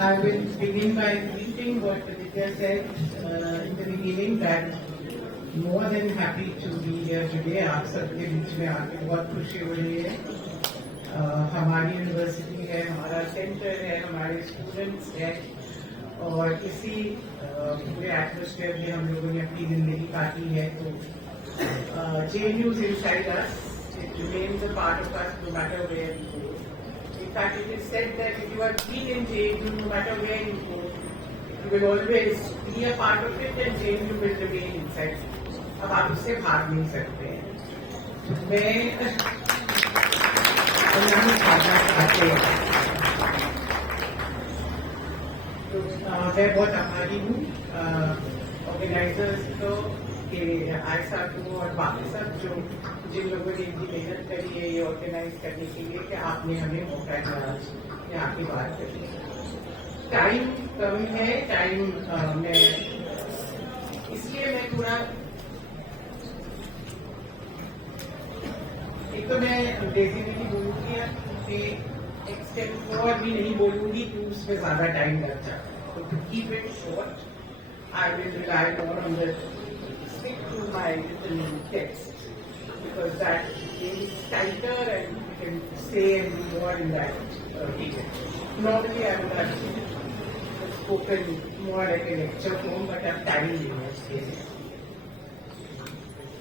I will begin by repeating what Vidya said in the beginning, that more than happy to be here today. आप सबके बीच में आके बहुत खुशी हो रही है. हमारी यूनिवर्सिटी है, हमारा सेंटर है, हमारे स्टूडेंट्स हैं और इसी पूरे एटमॉस्फेयर में हम लोगों ने अपनी जिंदगी काटी है. तो JNU is inside us. It remains a part of us no matter where we go. In fact, it is said that if you are been in JNU, no matter where you go, you will always be a part of it and JNU will remain inside. अब आप उससे भाग नहीं सकते हैं. मैं बहुत आभारी हूँ ऑर्गेनाइजर्स को, आयसा को और बाकी सब जो जिन लोगों ने इतनी मेहनत करी है ये ऑर्गेनाइज करने के लिए कि आपने हमें मौका दिया आज यहाँ की बात करी. टाइम कम है, टाइम में इसलिए मैं पूरा एक तो मैं बेसिकली बोलूँगी कि एक्सटेंड और भी नहीं बोलूँगी कि उसमें ज़्यादा टाइम लग जाता है. तो to keep it short I will rely more on the stick to my little text because that is tighter and you can say and do more in that region. Normally I would have spoken more like a lecture form, but I'm time limits.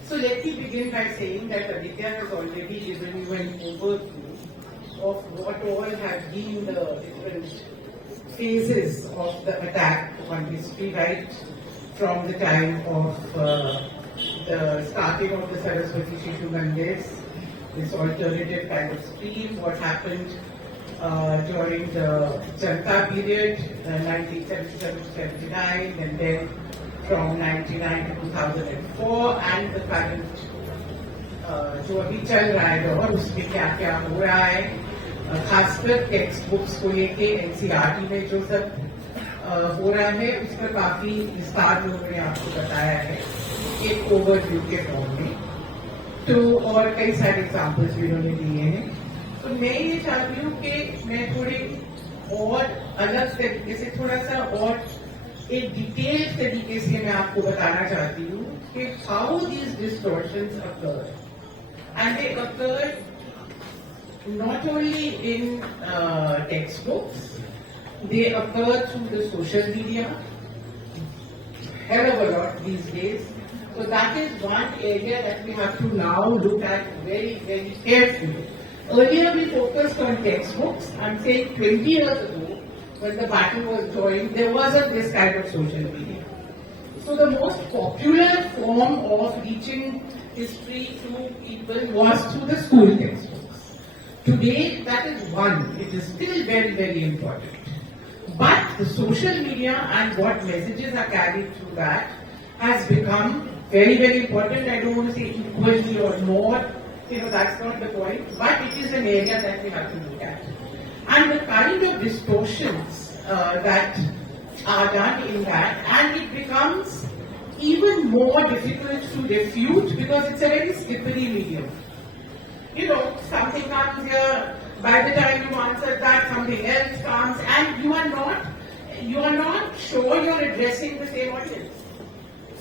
So let me begin by saying that Aditya has already given you an overview of what all have been the different phases of the attack on history, right from the time of the starting of the Saraswati Shishu Mandirs, this alternative kind of stream, what happened during the Janta period, 1977 to 79, and then from 99 to 2004, and the current जो अभी चल रहा है और उसमें क्या क्या हो रहा है, खासकर टेक्स्ट बुक्स को लेके NCERT में जो सब हो रहा है उस पर काफी विस्तार लोगों ने आपको बताया है एक ओवरव्यू के फॉर्म में. तो और कई सारे एग्जाम्पल्स भी उन्होंने दिए हैं. तो मैं ये चाहती हूँ कि मैं थोड़े और अलग तरीके से थोड़ा सा और एक डिटेल्ड तरीके से मैं आपको बताना चाहती हूँ कि how these distortions occur and they occur not only in text books, they occur through the social media, hell of a lot these days. So that is one area that we have to now look at very, very carefully. Earlier we focused on textbooks. I'm saying 20 years ago, when the battle was joined, there wasn't this kind of social media. So the most popular form of reaching history to people was through the school textbooks. Today, that is one. It is still very, very important. But the social media and what messages are carried through that has become very, very important. I don't want to say equally or more, that's not the point, but it is an area that we have to look at. And the kind of distortions that are done in that, and it becomes even more difficult to refute because it's a very slippery medium. Something comes here, by the time you answer that, something else comes, and you are not sure you're addressing the same audience.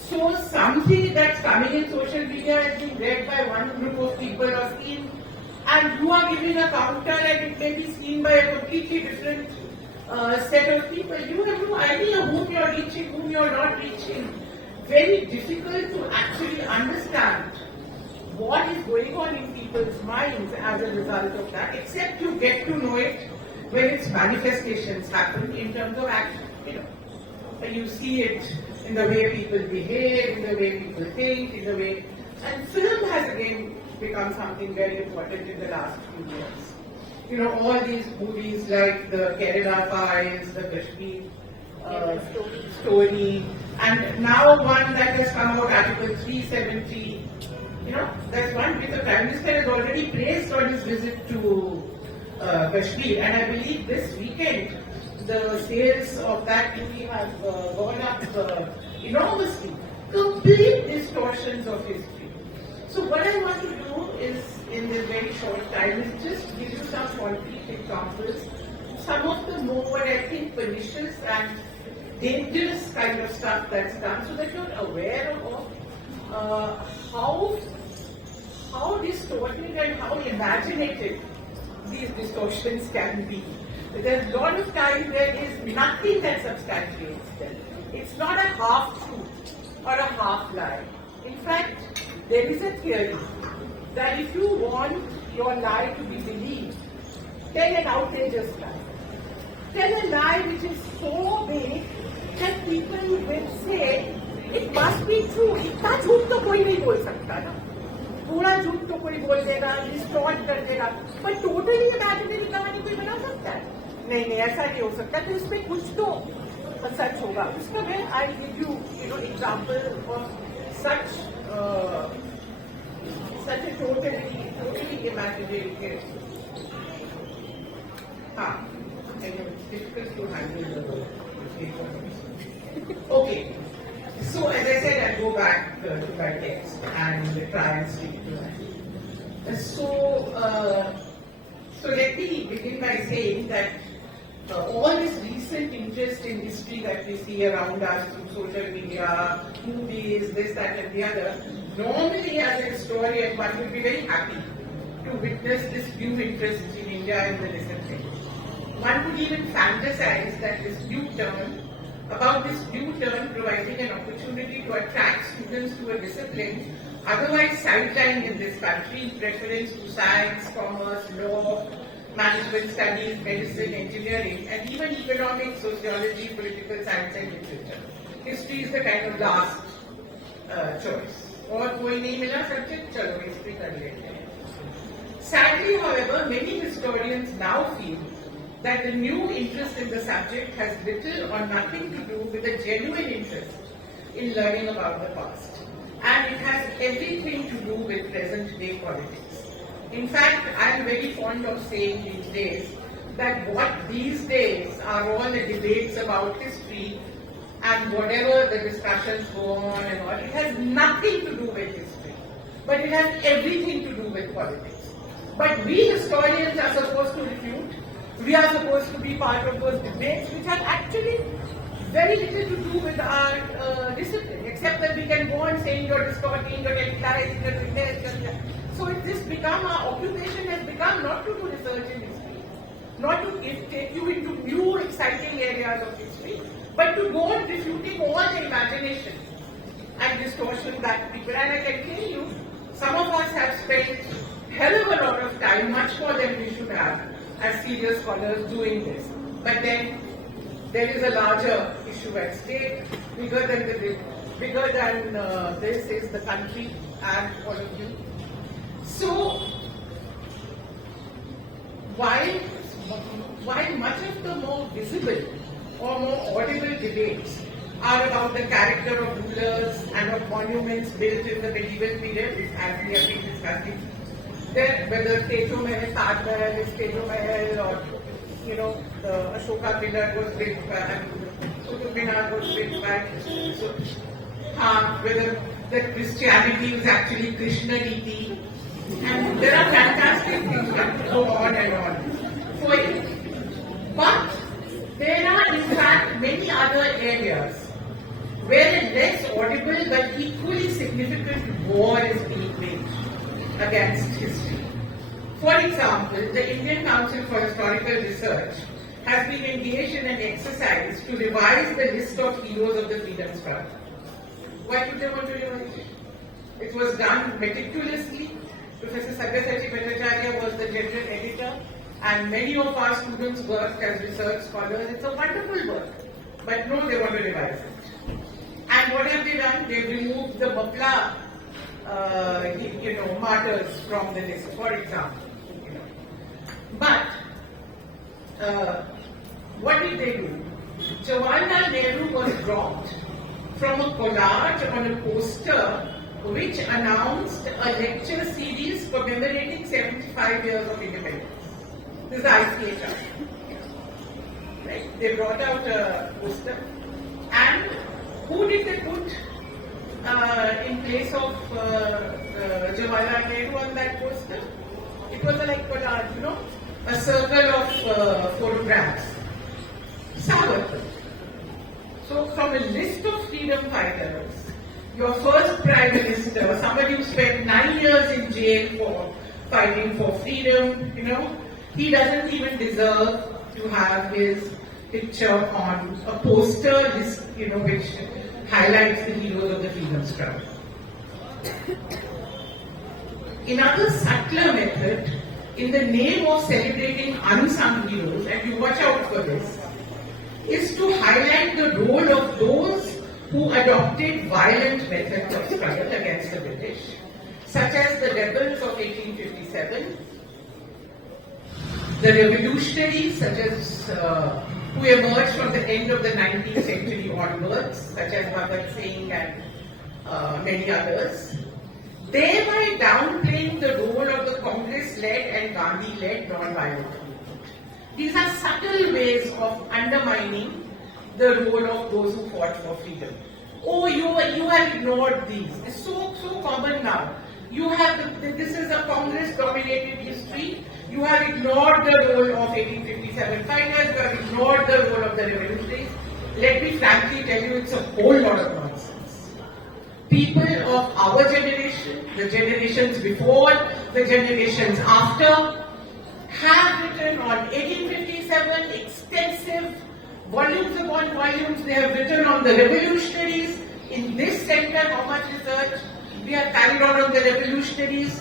So something that's coming in social media has been read by one group of people or seen, and you are giving a counter and it may be seen by a completely different set of people. You have no idea whom you're reaching, whom you're not reaching. Very difficult to actually understand what is going on in people's minds as a result of that, except you get to know it when its manifestations happen in terms of action. You see it in the way people behave, in the way people think, in the way... And film has again become something very important in the last few years. All these movies like the Kerala Files, the Kashmir story, and now one that has come out, Article 370, that's one which the Prime Minister has already praised on his visit to Kashmir, and I believe this weekend the sales of that movie have gone up enormously. Complete distortions of history. So what I want to do is, in this very short time, is just give you some concrete examples some of the more, I think, pernicious and dangerous kind of stuff that's done, so that you're aware of how distorted and how imaginative these distortions can be. There's a lot of time there is nothing that substantiates them. It's not a half-truth or a half-lie. In fact, there is a theory that if you want your lie to be believed, tell an outrageous lie. Tell a lie which is so big that people will say, it must be true. इतना झूठ तो कोई नहीं बोल सकता ना. पूरा झूठ तो कोई बोल देगा, डिस्टॉर्ट कर देगा. पर टोटली इमेजिनरी कहानी कोई बना सकता है? नहीं नहीं, ऐसा नहीं हो सकता. तो इसमें कुछ तो सच होगा. उसका मैं I give you example of such a totally imaginary case. It's difficult to handle the okay. So as I said, I'll go back to my text and try and stick to that. So let me begin by saying that all this recent interest in history that we see around us through social media, movies, this, that and the other, normally as a historian one would be very happy to witness this new interest in India in the recent past. One would even fantasize that this new turn providing an opportunity to attract students to a discipline otherwise sidelined in this country in preference to science, commerce, law, management studies, medicine, engineering, and even economics, sociology, political science and literature. History is the kind of last choice. और कोई नहीं मिला subject, चलो history कर लेते हैं. Sadly, however, many historians now feel that the new interest in the subject has little or nothing to do with a genuine interest in learning about the past, and it has everything to do with present-day politics. In fact, I am very fond of saying these days that what these days are all the debates about history and whatever the discussions go on and all, it has nothing to do with history, but it has everything to do with politics. But we historians are supposed to refute. We are supposed to be part of those debates which have actually very little to do with our discipline, except that we can go on saying you're distorting, you're telling lies, you're doing this. So it's just become, our occupation has become not to do research in history, not to take you into new exciting areas of history, but to go on refuting all the imagination and distortion that people, and I can tell you, some of us have spent hell of a lot of time, much more than we should have, as serious scholars doing this. But then there is a larger issue at stake, bigger than this is the country and all of you. So while much of the more visible or more audible debates are about the character of rulers and of monuments built in the medieval period, as we have been discussing, whether Tejo Mahal, Taj Mahal is Tejo Mahal, or the Ashoka pillar was built by, Qutub Minar was built by, whether that Christianity is actually Krishna Niti, and there are fantastic things that go on and on for it. But there are in fact many other areas where a less audible but equally significant war is being waged against history. For example, the Indian Council for Historical Research has been engaged in an exercise to revise the list of heroes of the freedom struggle. Why did they want to revise it? It was done meticulously. Professor Sabyasachi Bhattacharya was the general editor, and many of our students worked as research scholars. It's a wonderful work, but no, they want to revise it. And what have they done? They've removed the Bapla martyrs from the list, for example. But what did they do? Jawaharlal Nehru was dropped from a collage on a poster which announced a lecture series commemorating 75 years of independence. This is the AISA-JNU. Right? They brought out a poster, and who did they put in place of Jawaharlal Nehru on that poster? It was like collage, a circle of photographs. Savarkar. So from a list of freedom fighters, your first Prime Minister, somebody who spent 9 years in jail for fighting for freedom, he doesn't even deserve to have his picture on a poster list, which highlights the heroes of the freedom struggle. Another subtler method, in the name of celebrating unsung heroes, and you watch out for this, is to highlight the role of those who adopted violent methods of struggle against the British, such as the rebels of 1857, the revolutionaries, such as who emerged from the end of the 19th century onwards, such as Bhagat Singh and many others, thereby downplaying the role of the Congress-led and Gandhi-led non-violent movement. These are subtle ways of undermining the role of those who fought for freedom. Oh, you have ignored these. It's so common now. This is a Congress-dominated history. You have ignored the role of 1857 fighters. You have ignored the role of the revolutionaries. Let me frankly tell you, it's a whole lot of nonsense. People of our generation, the generations before, the generations after, have written on 1857 extensive volumes upon volumes. They have written on the revolutionaries. In this center, how much research we have carried on the revolutionaries.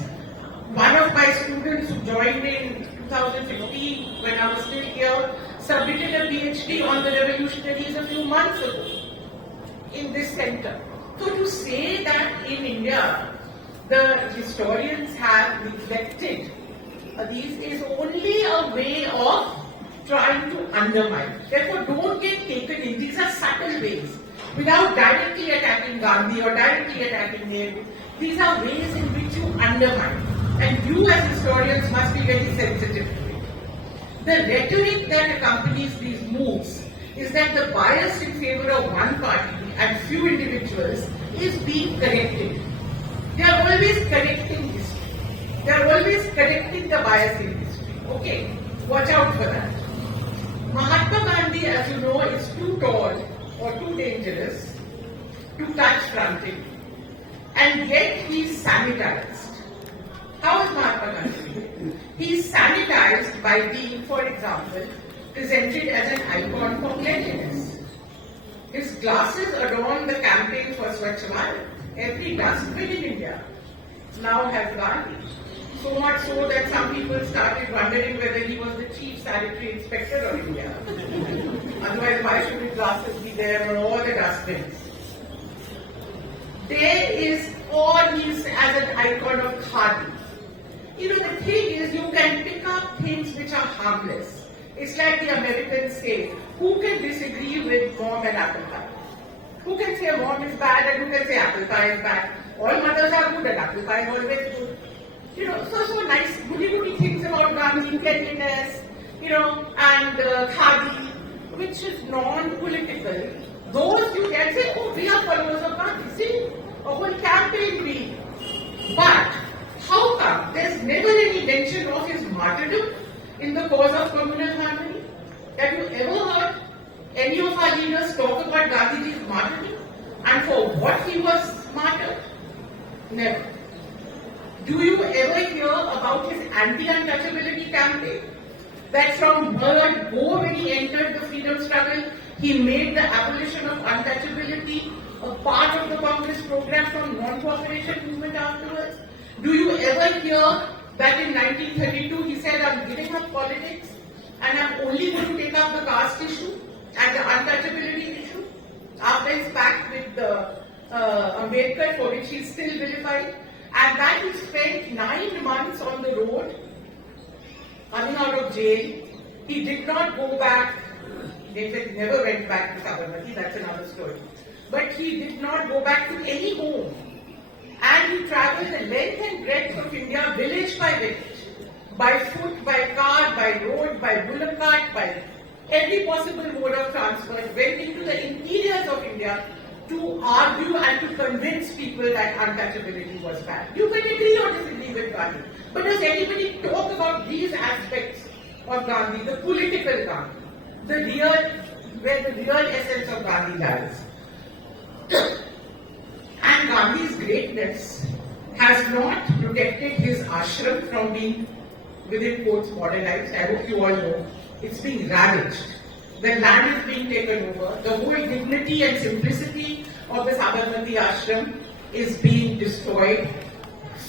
One of my students who joined in 2015, when I was still here, submitted a PhD on the revolutionaries a few months ago in this center. So to say that in India, the historians have neglected these is only a way of trying to undermine. Therefore, don't get taken in. These are subtle ways. Without directly attacking Gandhi or directly attacking Nehru, these are ways in which you undermine. And you as historians must be very sensitive to it. The rhetoric that accompanies these moves is that the bias in favor of one party and few individuals is being corrected. They are always correcting history. They are always correcting the bias in history. Okay, watch out for that. Mahatma Gandhi, as you know, is too tall or too dangerous to touch fronting, and yet he is sanitized. How is Mahatma Gandhi? He is sanitized by being, for example, presented as an icon for cleanliness. His glasses adorn the campaign for Swachh Bharat. Every dustbin in India now has Gandhi. So much so that some people started wondering whether he was the chief sanitary inspector of India. Otherwise, why should his glasses be there for all the dustbins? There is, or he is as an icon of khadi. The thing is, you can pick up things which are harmless. It's like the Americans say, who can disagree with mom and apple pie? Who can say mom is bad and who can say apple pie is bad? All mothers are good and apple pie is always good. So nice, goody things about Gandhi, cleanliness, and khadi, which is non-political. Those you can say, oh, we are followers of Gandhi. See, a whole campaign we. But how come there's never any mention of his martyrdom in the cause of communal harmony? Have you ever heard any of our leaders talk about Gandhiji's martyrdom and for what he was martyred? Never. Do you ever hear about his anti-untouchability campaign? That from word go when he entered the freedom struggle, he made the abolition of untouchability a part of the Congress program from non-cooperation movement afterwards? Do you ever hear that in 1932 he said, I'm giving up politics and I'm only going to take up the caste issue and the untouchability issue after his pact with Ambedkar, for which he is still vilified? And that he spent 9 months on the road, coming out of jail. He did not go back. They said he never went back to Sabarmati, that's another story. But he did not go back to any home. And he traveled the length and breadth of India, village by village, by foot, by car, by road, by bullock cart, by every possible mode of transport, went into the interiors of India to argue and to convince people that untouchability was bad. You can agree or disagree with Gandhi, but does anybody talk about these aspects of Gandhi, the political Gandhi, where the real essence of Gandhi lies. And Gandhi's greatness has not protected his ashram from being, within quotes, modernized. I hope you all know. It's being ravaged. The land is being taken over. The whole dignity and simplicity of the Sabarmati ashram is being destroyed.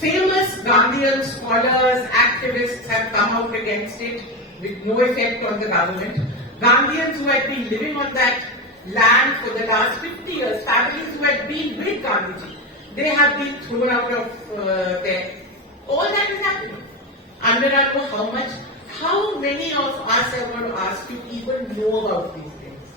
Famous Gandhian scholars, activists have come out against it with no effect on the government. Gandhians who had been living on that land for the last 50 years, families who had been with Gandhiji, they have been thrown out of there. All that is happening. Under I know how many of us are going to ask you even know about these things.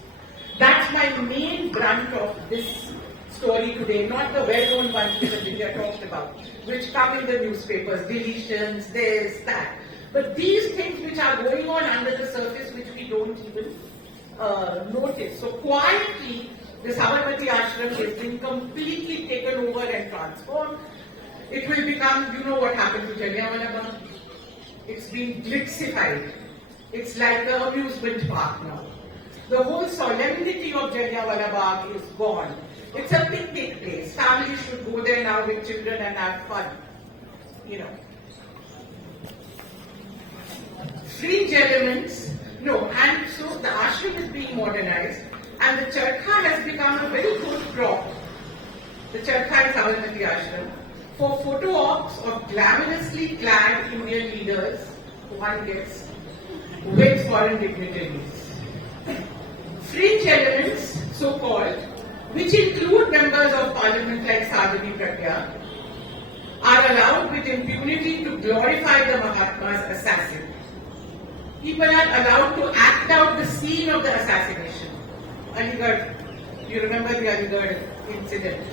That's my main brunt of this story today, not the well-known ones that India talked about, which come in the newspapers, deletions, this, that. But these things which are going on under the surface, which we don't even notice. So quietly, the Sabarmati ashram has been completely taken over and transformed. It will become, you know what happened to Jallianwala. It's been glixified. It's like the amusement park now. The whole solemnity of Jallianwala Bagh is gone. It's a picnic place. Families should go there now with children and have fun. You know. Fringe elements, no, and so the ashram is being modernized and the charkha has become a very good prop. The charkha is Sabarmati ashram for photo ops of glamorously clad Indian leaders, one gets, with foreign dignitaries. Fringe elements, so-called, which include members of parliament like Sadhvi Pragya, are allowed with impunity to glorify the Mahatma's assassin. People are allowed to act out the scene of the assassination. Aligarh, you remember the Aligarh incident.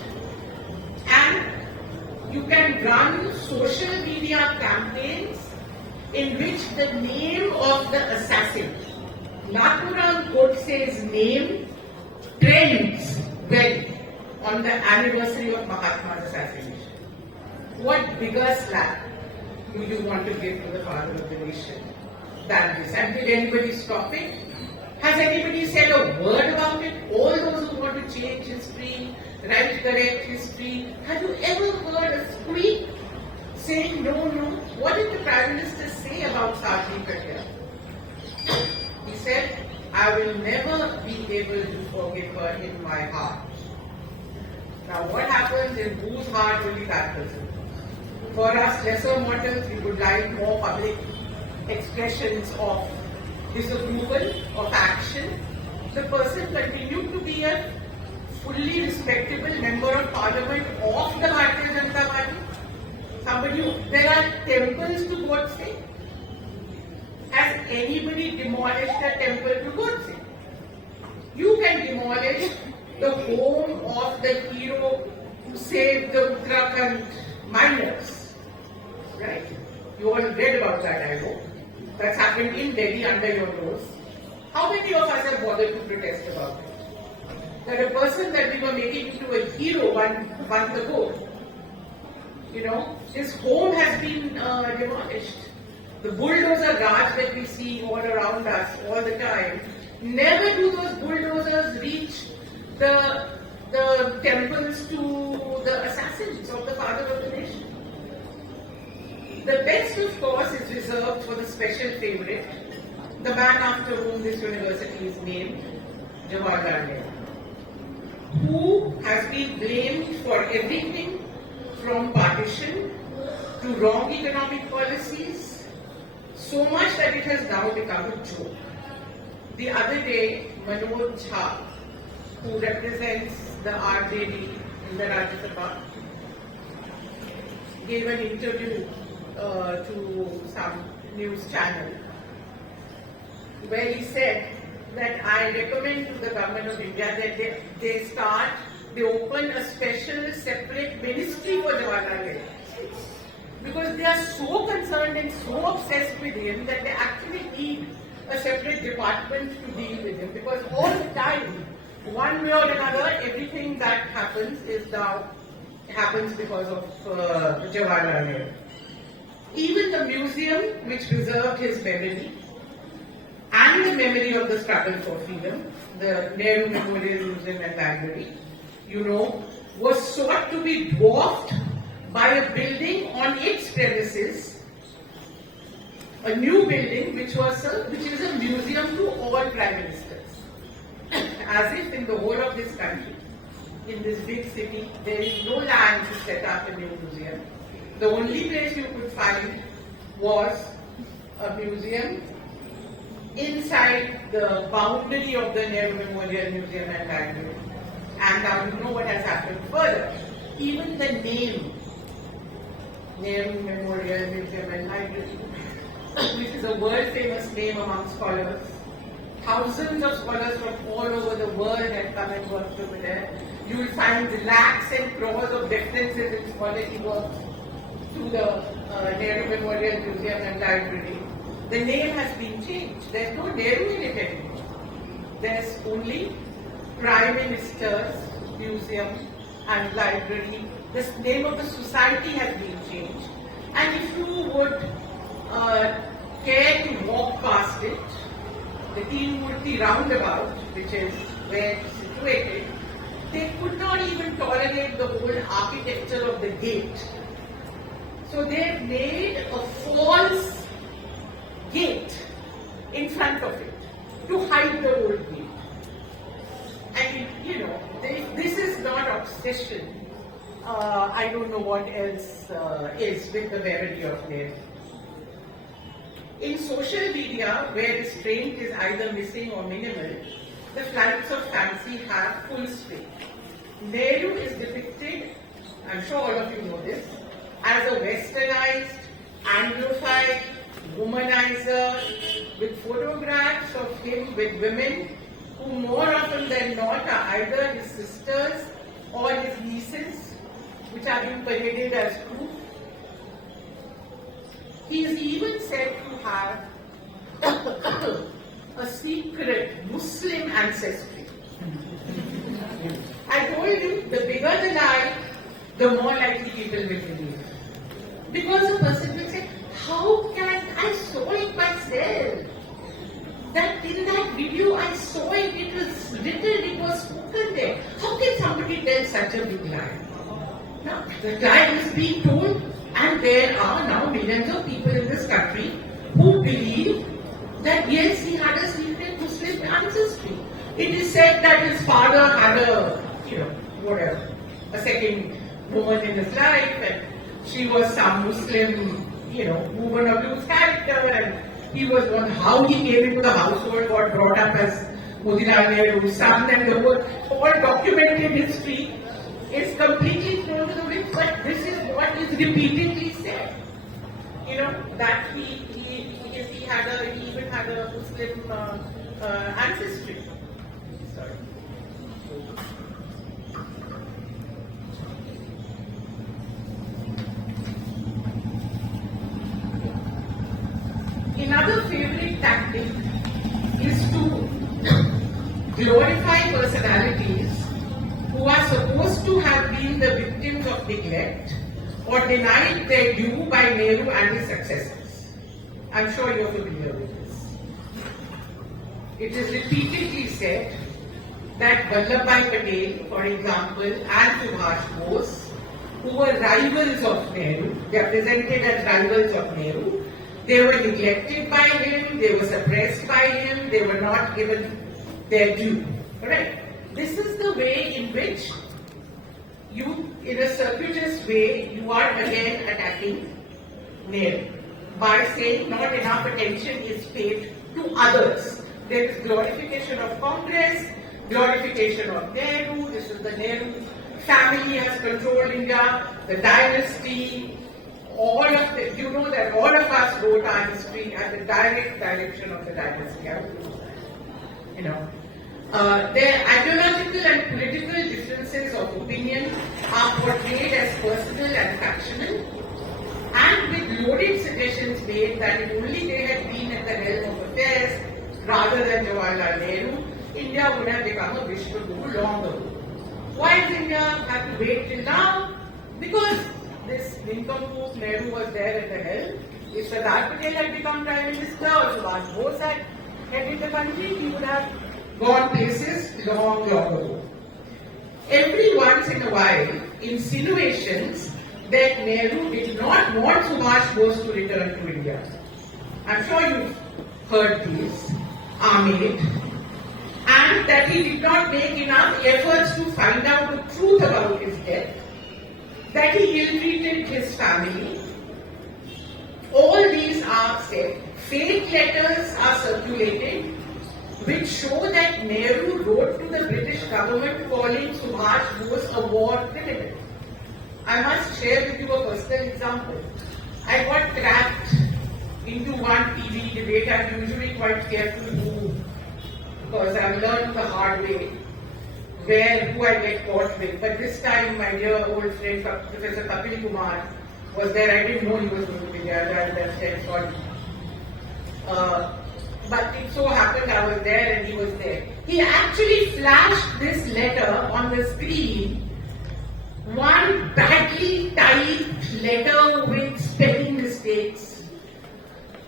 And you can run social media campaigns in which the name of the assassin, Nathuram Godse's name, trends well on the anniversary of Mahatma's assassination. What bigger slap do you want to give to the father of the nation than this? And did anybody stop it? Has anybody said a word about it? All those who want to change history, right, correct history, have you ever heard a squeak saying no, no? What did the Prime Minister say about Sadhvi Pragya? He said, I will never be able to forgive her in my heart. Now what happens in whose heart will be that person? For us lesser mortals, we would like more public expressions of disapproval, of action. The person continued to be a fully respectable member of parliament of the Bharatiya Janata Party. Somebody who, there are temples to Godse. Has anybody demolished a temple to Godse? You can demolish the home of the hero who saved the Uttarakhand miners. Right? You all read about that, I hope. That's happened in Delhi under your nose. How many of us have bothered to protest about it? That a person that we were making into a hero one month ago, you know, his home has been demolished. The bulldozer Raj that we see all around us all the time, never do those bulldozers reach the temples to the assassins of the father of the nation. The best, of course, is reserved for the special favorite, the man after whom this university is named, Jawaharlal Nehru, who has been blamed for everything from partition to wrong economic policies, so much that it has now become a joke. The other day, Manoj Jha, who represents the RJD in the Rajya Sabha, gave an interview to some news channel where he said that I recommend to the government of India that they open a special separate ministry for Jawaharlal Nehru. Because they are so concerned and so obsessed with him that they actually need a separate department to deal with him. Because all the time, one way or another, everything that happens happens because of Jawaharlal Nehru. Even the museum which preserved his memory and the memory of the struggle for freedom, the Nehru Memorial Museum and Library, was sought to be dwarfed by a building on its premises, a new building which is a museum to all prime ministers. As if in the whole of this country, in this big city, there is no land to set up a new museum. The only place you could find was a museum inside the boundary of the Nehru Memorial Museum and Library. And now you know what has happened further. Even the name, Nehru Memorial Museum and Library, which is a world famous name among scholars. Thousands of scholars from all over the world have come and worked over there. You will find lakhs and crores of references in scholarly work to the Nehru Memorial Museum and Library. The name has been changed. There's no Nehru in it anymore. There's only Prime Minister's Museum and Library. The name of the society has been changed. And if you would care to walk past it, the Teen Murti roundabout, which is where it's situated, they could not even tolerate the whole architecture of the gate. So they made a false gate in front of it to hide the old gate. And this is not obsession. I don't know what else is with the memory of Nehru. In social media, where restraint is either missing or minimal, the flights of fancy have full swing. Nehru is depicted, I'm sure all of you know this, as a westernized, Anglophile, womanizer, with photographs of him with women who more often than not are either his sisters or his nieces, which are being paraded as proof. He is even said to have a secret Muslim ancestry. I told you, the bigger the lie, the more likely people will believe. Because a person will say, how can I saw it myself? That in that video I saw it, it was written, it was spoken there. How can somebody tell such a big lie? Now, the lie is being told, and there are now millions of people in this country who believe that yes, he had a secret Muslim ancestry. It is said that his father had a second woman in his life, and she was some Muslim, woman of loose character, and he was one. How he came into the household, got brought up as Motilal Nehru's son, and the whole documented history is completely thrown to the wind. But this is what is repeatedly said. That he even had a Muslim ancestry. Sorry. Another favorite tactic is to glorify personalities who are supposed to have been the victims of neglect or denied their due by Nehru and his successors. I'm sure you're familiar with this. It is repeatedly said that Vallabhbhai Patel, for example, and Subhash Bose, who were rivals of Nehru, they are presented as rivals of Nehru, they were neglected by him, they were suppressed by him, they were not given their due. Correct? This is the way in which you, in a circuitous way, you are again attacking Nehru by saying not enough attention is paid to others. There is glorification of Congress, glorification of Nehru. This is the Nehru family has controlled India, the dynasty. All of that all of us wrote our history at the direct direction of the dynasty. Their ideological and political differences of opinion are portrayed as personal and factional, and with loaded suggestions made that if only they had been at the helm of affairs rather than Jawaharlal Nehru, India would have become a Vishwa Guru long ago. Why does India have to wait till now? Because this nincompoop Nehru was there at the helm. If Sardar Patel had become Prime Minister or Subhash Bose had headed the country, he would have gone places long ago. Every once in a while, insinuations that Nehru did not want Subhash Bose to return to India. I'm sure you've heard these, are made, and that he did not make enough efforts to find out the truth about his death, that he ill-treated his family. All these are said. Fake letters are circulated which show that Nehru wrote to the British government calling Subhash Bose a war criminal. I must share with you a personal example. I got trapped into one TV debate. I'm usually quite careful who, because I've learned the hard way who I get caught with. But this time, my dear old friend Professor Kapil Kumar was there. I didn't know he was going to be there. That's it, sorry. But it so happened I was there and he was there. He actually flashed this letter on the screen, one badly typed letter with spelling mistakes,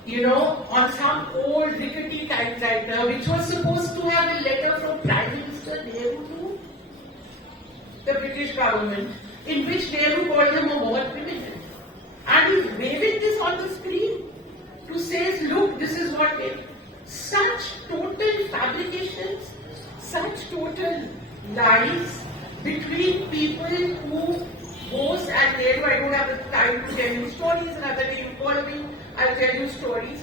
on some old rickety typewriter, which was supposed to have a letter from Prime Minister Nehru to the British government, in which Nehru called him a war criminal. And he's waving this on the screen to say, look, this is what it. Such total fabrications, such total lies between people who Bose and Nehru. I don't have the time to tell you stories. Another day you call me, I'll tell you stories.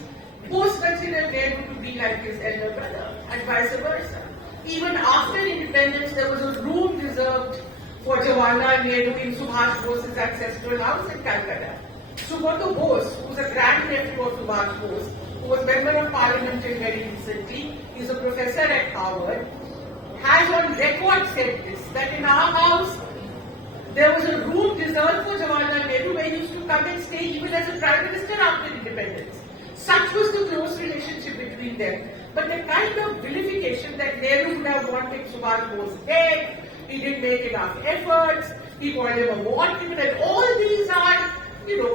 Bose considered Nehru to be like his elder brother and vice versa. Even after independence, there was a room reserved for Jawaharlal Nehru in Subhash Bose's ancestral house in Calcutta. Subrata Bose, who was a grand-nephew of Subhash Bose, who was member of parliament till very recently, is a professor at Harvard, has on record said this, that in our house, there was a room reserved for Jawaharlal Nehru where he used to come and stay even as a prime minister after independence. Such was the close relationship between them. But the kind of vilification that Nehru would have wanted Subhash Bose dead, he didn't make enough efforts, he called him a war criminal, all these are,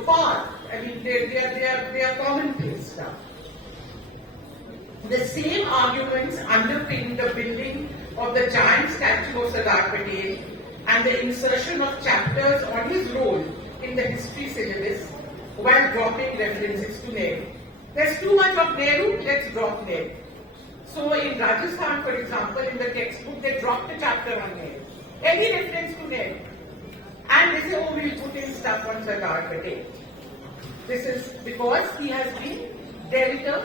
part. I mean, they are commonplace stuff. The same arguments underpin the building of the giant statue of Sardar Patel and the insertion of chapters on his role in the history syllabus while dropping references to Nehru. There's too much of Nehru, let's drop Nehru. So in Rajasthan, for example, in the textbook, they dropped a chapter on Nehru. Any reference to Nehru. And they say, oh, we'll put in stuff on Sardar Patel. This is because he has been dealt an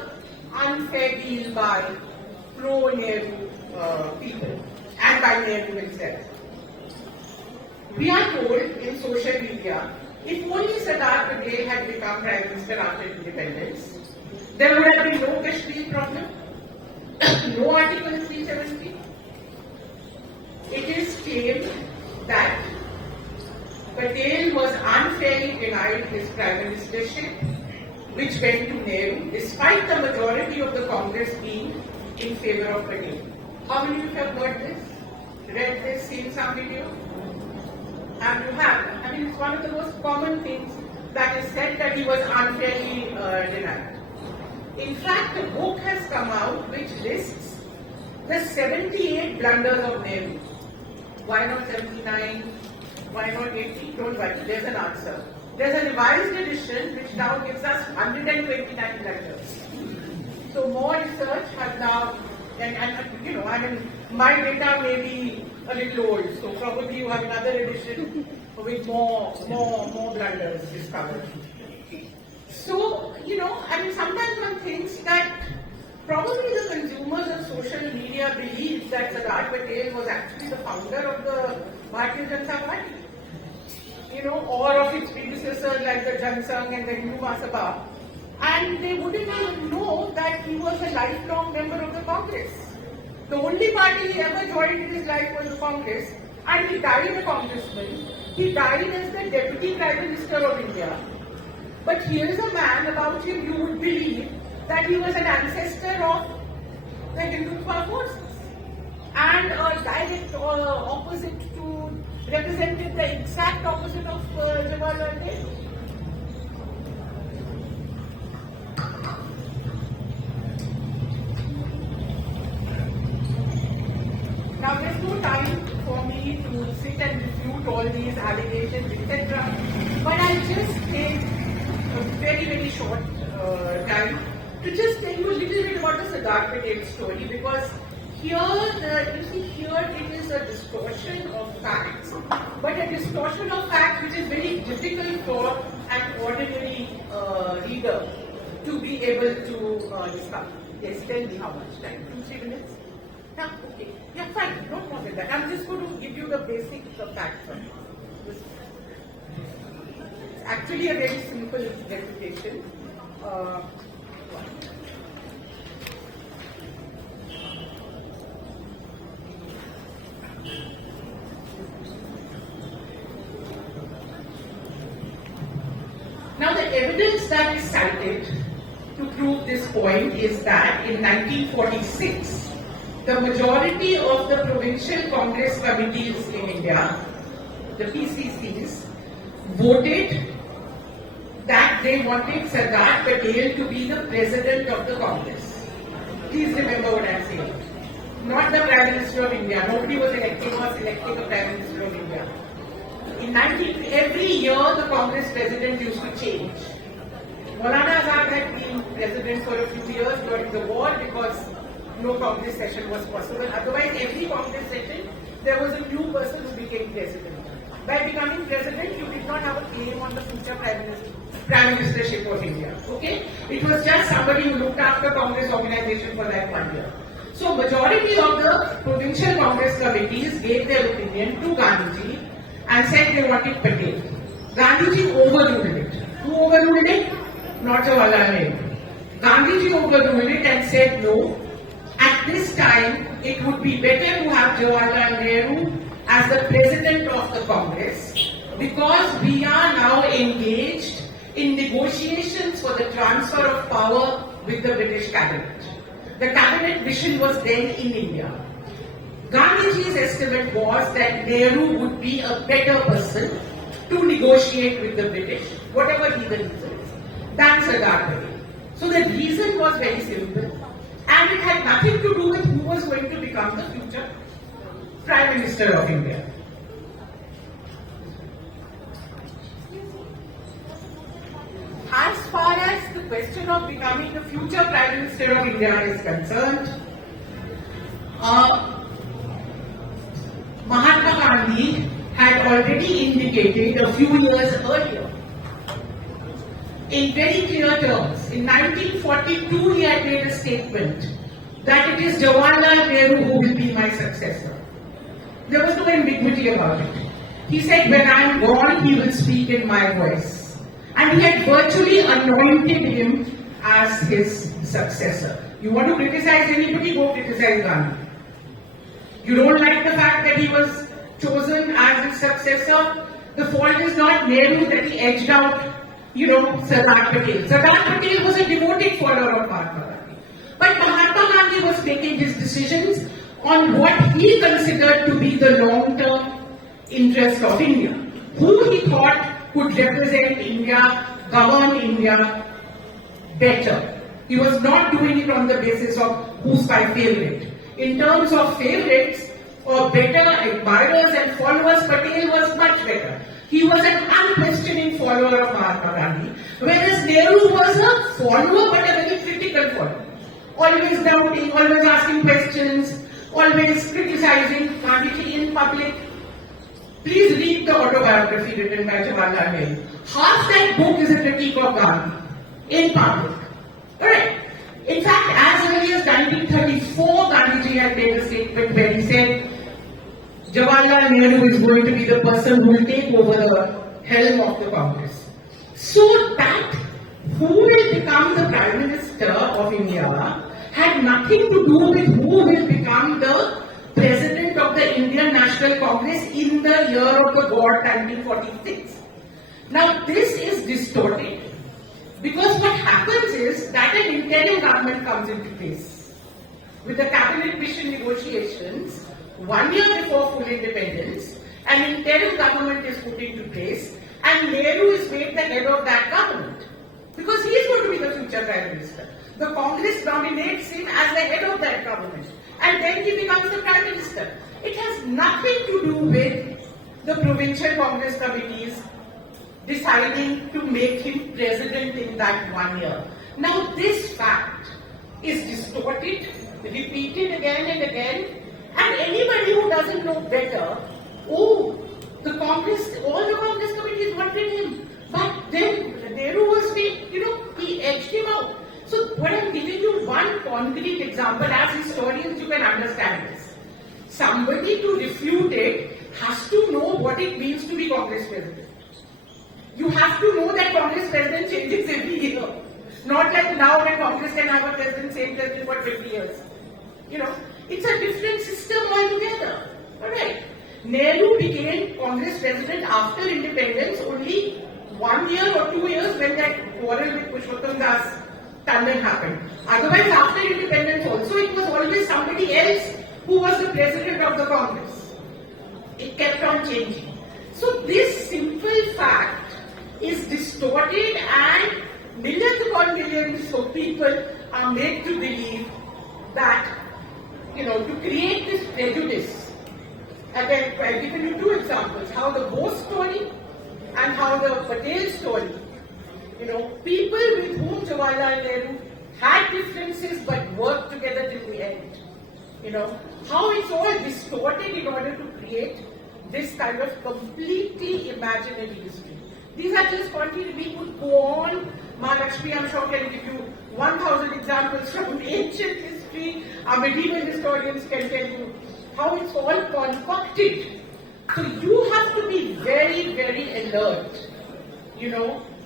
unfair deal by pro-Nehru people and by Nehru himself. We are told in social media, if only Sardar Patel had become Prime Minister after independence, there would have been no Kashmir problem, no Article 370. It is claimed that Patel was unfairly denied his prime ministership, which went to Nehru, despite the majority of the Congress being in favor of Patel. How many of you have heard this, read this, seen some video? And you have. I mean, it's one of the most common things that is said, that he was unfairly denied. In fact, a book has come out which lists the 78 blunders of Nehru. Why not 79? Why not 80? Don't worry, there's an answer. There's a revised edition which now gives us 129 blunders. So more research has now, my data may be a little old, so probably you have another edition with more blunders discovered. So, sometimes one thinks that probably the consumers of social media believe that Sardar Patel was actually the founder of the Bharatiya Janata Party, or of its predecessors like the Jansangh and the Hindu Mahasabha, and they wouldn't even know that he was a lifelong member of the Congress. The only party he ever joined in his life was the Congress, and he died a congressman. He died as the Deputy Prime Minister of India. But here's a man about him you would believe that he was an ancestor of the Hindutva forces and a direct opposite to, represented the exact opposite of Jawaharlal Nehru. Now there's no time for me to sit and refute all these allegations, etc. But I'll just take a very, very short time to just tell you a little bit about the Sardar Patel story, because here it is a distortion of facts, but a distortion of facts which is very difficult for an ordinary reader to be able to discover. Yes, tell me how much time? 2-3 minutes? Yeah, okay. Yeah, fine. No more than that. I'm just going to give you the basic facts of this. It's actually a very simple refutation. Now, the evidence that is cited to prove this point is that in 1946, the majority of the provincial Congress committees in India, the PCCs, voted that they wanted Sardar Patel to be the president of the Congress. Please remember what I am saying. Not the Prime Minister of India. Nobody was selecting a Prime Minister of India. Every year the Congress president used to change. Maulana Azad had been president for a few years during the war because no Congress session was possible. Otherwise, every Congress session, there was a new person who became president. By becoming president, you did not have a claim on the future prime ministership of India. Okay? It was just somebody who looked after Congress organization for that 1 year. So, majority of the provincial Congress committees gave their opinion to Gandhiji and said they wanted Patel. Gandhiji overruled it. Who overruled it? Not Jawaharlal Nehru. Gandhiji overruled it and said no. At this time, it would be better to have Jawaharlal Nehru as the president of the Congress, because we are now engaged in negotiations for the transfer of power with the British cabinet. The cabinet mission was then in India. Gandhiji's estimate was that Nehru would be a better person to negotiate with the British, whatever be the reasons, than Sardar Patel. So the reason was very simple, and it had nothing to do with who was going to become the future Prime Minister of India. As far as the question of becoming the future Prime Minister of India is concerned, Mahatma Gandhi had already indicated a few years earlier, in very clear terms, in 1942 he had made a statement that it is Jawaharlal Nehru who will be my successor. There was no ambiguity about it. He said, when I am gone, he will speak in my voice. And he had virtually anointed him as his successor. You want to criticize anybody, go criticize Gandhi. You don't like the fact that he was chosen as his successor, the fault is not Nehru that he edged out, Sardar Patel. Sardar Patel was a devoted follower of Mahatma Gandhi. But Mahatma Gandhi was making his decisions on what he considered to be the long-term interest of India. Who he thought could represent India, govern India better. He was not doing it on the basis of who's my favorite. In terms of favorites, or better admirers and followers, Patel was much better. He was an unquestioning follower of Mahatma Gandhi, whereas Nehru was a follower but a very critical follower. Always doubting, always asking questions, always criticizing Gandhiji in public. Please read the autobiography written by Jawaharlal Nehru. Half that book is a critique of Gandhi in public. Alright. In fact, as early as 1934, Gandhiji had made a statement where he said, Jawaharlal Nehru is going to be the person who will take over the helm of the Congress. So that who will become the Prime Minister of India had nothing to do with who will become the President of the Indian National Congress in the year of the God 1946. Now this is distorted. Because what happens is that an interim government comes into place. With the cabinet mission negotiations, 1 year before full independence, an interim government is put into place and Nehru is made the head of that government. Because he is going to be the future Prime Minister. The Congress nominates him as the head of that government. And then he becomes the Prime Minister. nothing to do with the provincial Congress committees deciding to make him president in that 1 year. Now this fact is distorted, repeated again and again, and anybody who doesn't know better, oh, the Congress, all the Congress committees wanted him, but then Nehru was he edged him out. So what I'm giving you one concrete example, as historians you can understand this. Somebody to refute it has to know what it means to be Congress president. You have to know that Congress president changes every year. Not like now when Congress can have a president, same president for 20 years. It's a different system altogether. Alright. Nehru became Congress president after independence only 1 year or 2 years when that quarrel with Pushpattam Das Tandon happened. Otherwise, after independence also, it was always somebody else who was the president of the Congress. It kept on changing. So this simple fact is distorted, and millions upon millions of people are made to believe that, to create this prejudice. Again, I've given you two examples, how the Bose story and how the Patel story. People with whom Jawaharlal Nehru had differences but worked together till the end. How it's all distorted in order to create this kind of completely imaginary history. These are just quantity. We could go on. Mahalakshmi, I'm sure, can give you 1,000 examples from ancient history. Our medieval historians can tell you how it's all concocted. So you have to be very, very alert,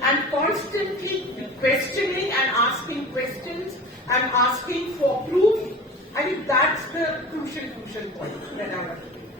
and constantly questioning and asking questions and asking for proof. I think that's the crucial point that I want to make.